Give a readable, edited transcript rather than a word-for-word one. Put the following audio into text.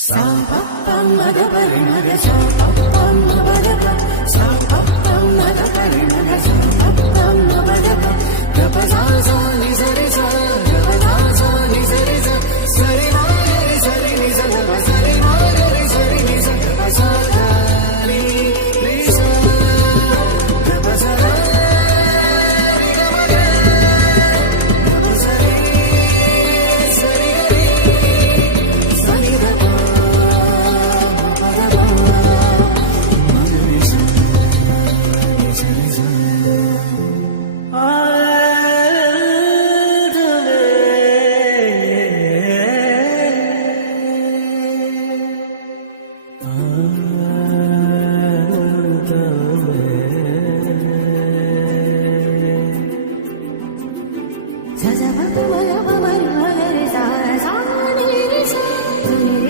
सा pa pa ma ga pa re ma ga sa pa pa ma ba ga pa sa pa pa ma ga pa re ma ga sa pa pa ma ba ga pa ga pa sa sa ni sa